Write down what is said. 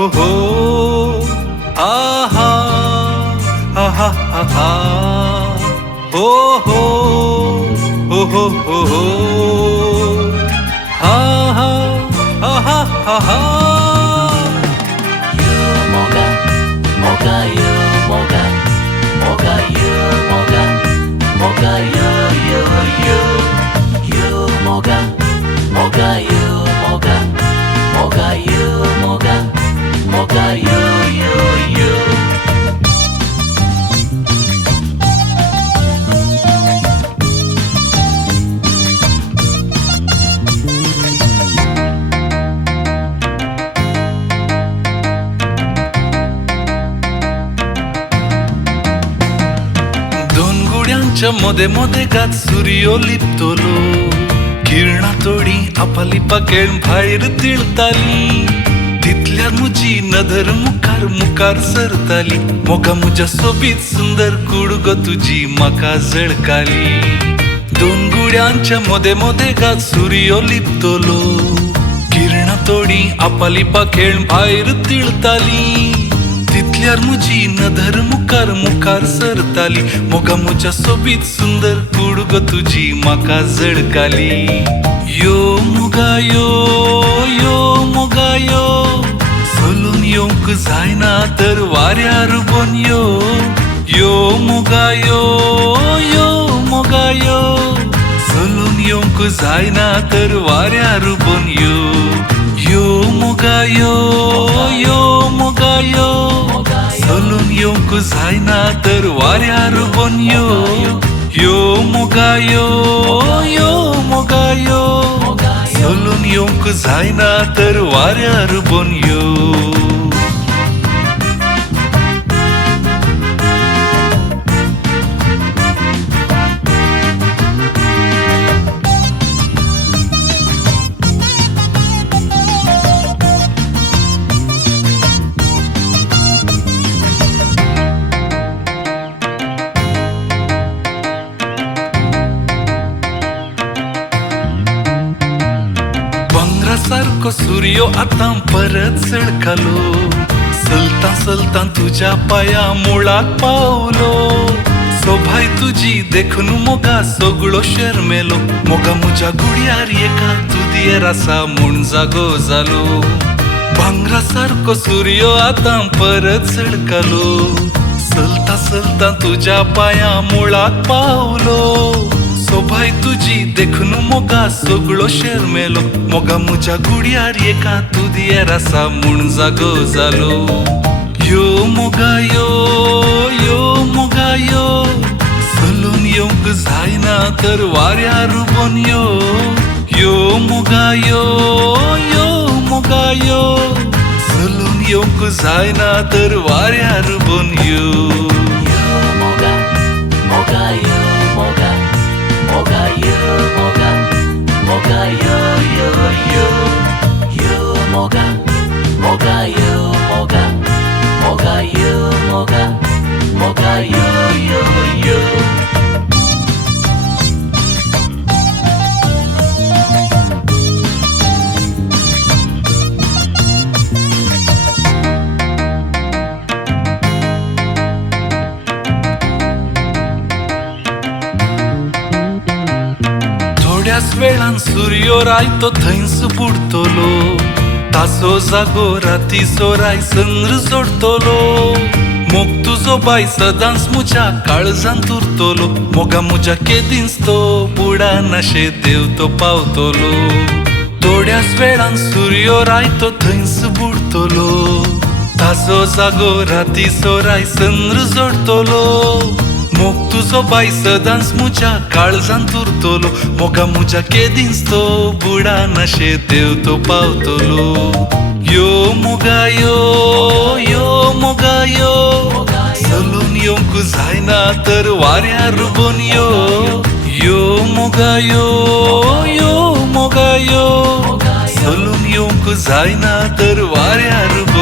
हो हो आहा आहा आहा हो हो हो हो हो हो हा हा आहा आहा Moga, moga, yo, moga, moga, yo, moga, moga, yo, moga, moga, yo, moga, moga, yo, moga, moga, yo. मध्ये मध्ये गात सूर्यो लिपतलो किरणा तोडी आपालिपा केळ भायर तिळताली तिथल्या मुजी नदर मुखार मुखार सरताली मोगा मुजा सोबीत सुंदर कुडग तुझी माका जळकाली दोन गुड्यांच्या मध्ये मध्ये गात सूर्यो लिपतलो किरणा तोडी आपालिपा केळ भायर तिळताली तिथल्यार मुजी नदर मुखार मुखार सरताली मोगा मुजा सोबीत सुंदर कुडग तुझी माका जळकाली यो मोगा यो मोगा यो सोलून येऊंक जायना तर वाऱ्यार बोन यो मोगा यो मोगा यो सोलून येऊंक जायना तर वाऱ्यार बोन यो मोगा यो मोगा यो सोलून येऊंक जायना तर वाऱ्यार बोन यो मोगा यो मोगा यो सोलून येऊंक जायना तर वाऱ्यार बोन सारको सूर्यो आता परत सळकालो सलता सलता तुझ्या पाया मुळाक पावलो सोभाय तुझी देखून मोगा सगळो शर्मेलो मोगा मुजा गुडयार एका तुदियेर आसा म्हूण जागो जालो भांगरा सारको सूर्यो आता परत सळकालो सलता सलता तुझ्या पाया मुळाक पावलो सोभाय तुझी देखून मोगा सगळो शर्मेलो मोगा मुजा गुडयार एका तुदियेर आसा म्हूण जागो जालो यो मोगा यो मोगा यो सोलून येऊंक जायना तर वाऱ्यार बोन यो मोगा यो मोगा यो सोलून येऊंक जायना तर वाऱ्यार bone Moga, moga, yo, moga, moga, yo, moga, moga, yo, moga, moga, yo, moga, moga, yo, moga, moga, yo. थोड्याच वेळान सूर्यो रायतो थंयच बुडतलो तासो जागो राती सोराय चंद्र जोडतलो मोग तुजो बाय सदांच मुजा काळजांत उरतलो मोगा मुजा केदींच तो बुडा नाशे देव तो पावतलो थोड्याच वेळान सूर्यो रायतो थंयच बुडतलो तासो जागो राती सोराय चंद्र जोडतलो मोग तुजो बाय सदांच मुजा काळजांत उरतलो मोगा मुजा केदींच तो बुडा नाशे देव तो पावतलो यो मोगा यो मोगा यो सोलून येऊंक जायना तर वाऱ्यार बोन यो मोगा यो मोगा यो सोलून येऊंक जायना तर वाऱ्यार बोन